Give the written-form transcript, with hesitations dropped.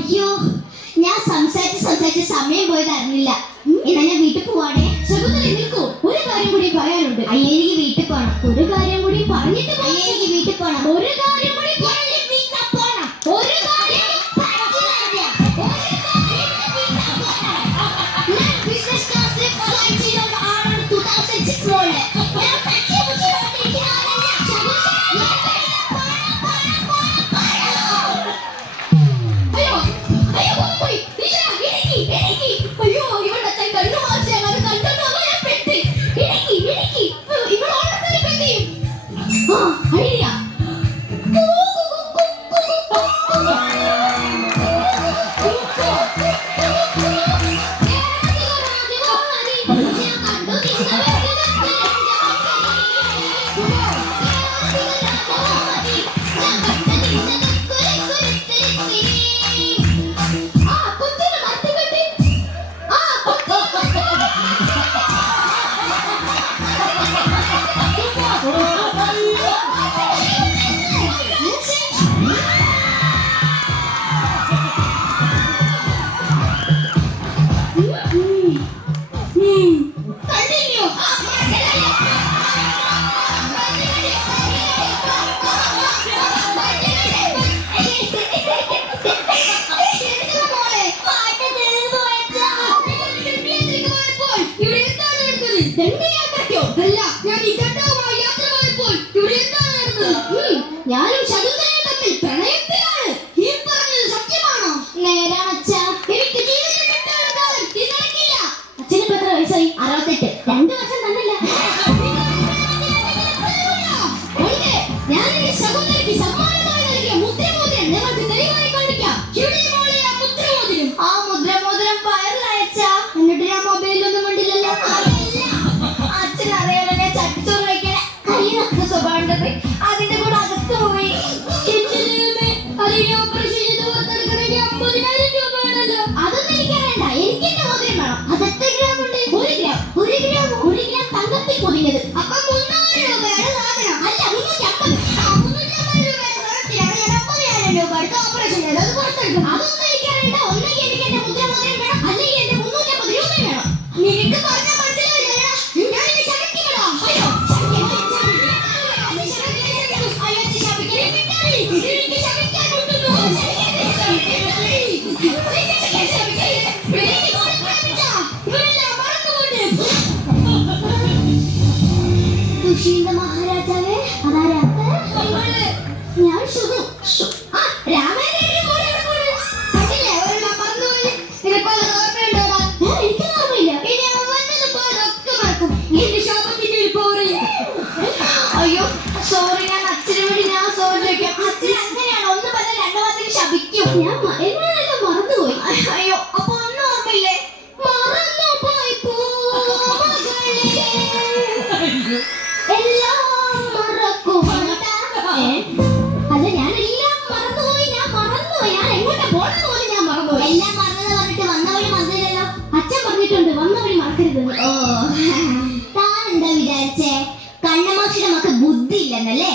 അയ്യോ, ഞാൻ സംസാരിച്ച് സമയം പോയത് അറിഞ്ഞില്ല. എന്നാ ഞാൻ വീട്ടിൽ പോവാണേ. ശകുന്തള നിൽക്കൂ, ഒരു കാര്യം കൂടി പറയാനുണ്ട്. അയ്യേ, എനിക്ക് വീട്ടിൽ പോണം. ഒരു കാര്യം കൂടി പറഞ്ഞിട്ട് അയ്യേ, എനിക്ക് വീട്ടിൽ പോണം. ഒരു കാര്യം കൂടി പറഞ്ഞിട്ട് വീട്ടിൽ പോണം. ഒരു കാര്യം ഞാൻ ബിസിനസ് ക്ലാസ്സിൽ ഫ്ലൈറ്റ് ചെയ്തോണ്ട് ആണ് 2006 മോളില് ഞാൻ ടാക്സി പിടിച്ചിരിക്കുന്നതല്ല. അയ്യോ അയ്യോ പോയി. അയ്യോ ഇവളുടെ അച്ഛൻ കണ്ണു മാറ്റി അങ്ങനെ കണ്ടോ ഞാൻ പെട്ടി ഇടയ്ക്ക് ഇവൾ ഓരോരുത്തരെ പെട്ടി ഐഡിയ ഞാനും ശകുന്തളയും തമ്മിൽ പ്രണയത്തിലാണ്. ഈ പറഞ്ഞത് സത്യമാണോ? നേരാണ് അച്ഛാ. എനിക്ക് ജീവിതത്തിൽ നടക്കില്ല. അച്ഛന് ഇപ്പൊ എത്ര വയസ്സായി? 68. 2 വർഷം തന്നില്ല. ഞാൻ ഈ ശകുന്തളയ്ക്ക് സമ്മാനമായി നൽകിയ മുദ്രമോതിരം നിങ്ങൾക്ക് തെളിവായി കാണിക്കാം. ആ മുദ്രമോതിരം വൈറലായച്ചാ. എന്നിട്ട് ഞാൻ മൊബൈലൊന്നും കണ്ടില്ലല്ലോ. അച്ഛൻ അറിയാലോ ഞാൻ ചട്ടിച്ചോറ് കഴിക്കണ കയ്യിലൊക്കെ സ്വഭാവം. അതിന്റെ കൂടെ അകത്ത് പോയി. അതൊന്നും എനിക്കറിയണ്ട. എനിക്ക് എന്റെ മോതിരം വേണം. അത് എത്ര ഗ്രാം ഉണ്ട്? 1 ഗ്രാം തങ്കത്തിൽ പൊതിഞ്ഞത്. അപ്പൊ 300 രൂപയുടെ സാധനം അല്ല, 350. 350 രൂപയുടെ സാധനത്തിലാണ് ഞാൻ 50,000 രൂപ എടുത്ത് ഓപ്പറേഷൻ ചെയ്ത് അത് പുറത്തെടുക്കും. അതൊന്നും എനിക്കറിയണ്ട. ഒന്നെങ്കിൽ എനിക്ക് എന്റെ മുദ്ര മോതിരം വേണം, അല്ലെങ്കിൽ എന്റെ 350 രൂപ വേണം. നിനക്ക് പറഞ്ഞ മനസ്സിലാവില്ല. ഞാൻ ഇത് ശപിക്കപ്പെടാ. അയ്യോ മഹാരാജാവേ, അതാരാ? ഞാൻ ശുഭു. അയ്യോ സോറി, ഞാൻ അച്ഛന് വേണ്ടി ഞാൻ സോറി ചോദിക്കാം. അച്ഛൻ അങ്ങനെയാണ്, ഒന്ന് പറഞ്ഞ 2 വാക്കിന് ശപിക്കും. ഞാൻ എങ്ങനെയാണെല്ലാം മറന്നുപോയി. അയ്യോ, അപ്പൊ ഒന്നും ഓർമ്മയില്ലേ? മറന്നുപോയി എല്ലാം മറക്കും. അല്ല, ഞാനെല്ലാം മറന്നുപോയി. ഞാൻ എങ്ങോട്ടാ പോണെന്ന് പോലും ഞാൻ മറന്നുപോയി. എല്ലാം മറന്നത് പറഞ്ഞിട്ട് വന്ന വഴി മറന്നില്ലല്ലോ. അച്ഛൻ പറഞ്ഞിട്ടുണ്ട് വന്ന വഴി മറക്കരുത്. ഓ, താൻ എന്താ വിചാരിച്ചേ? കണ്ണമാക്ഷിയുടെ മക്കൾ ബുദ്ധി ഇല്ലെന്നല്ലേ?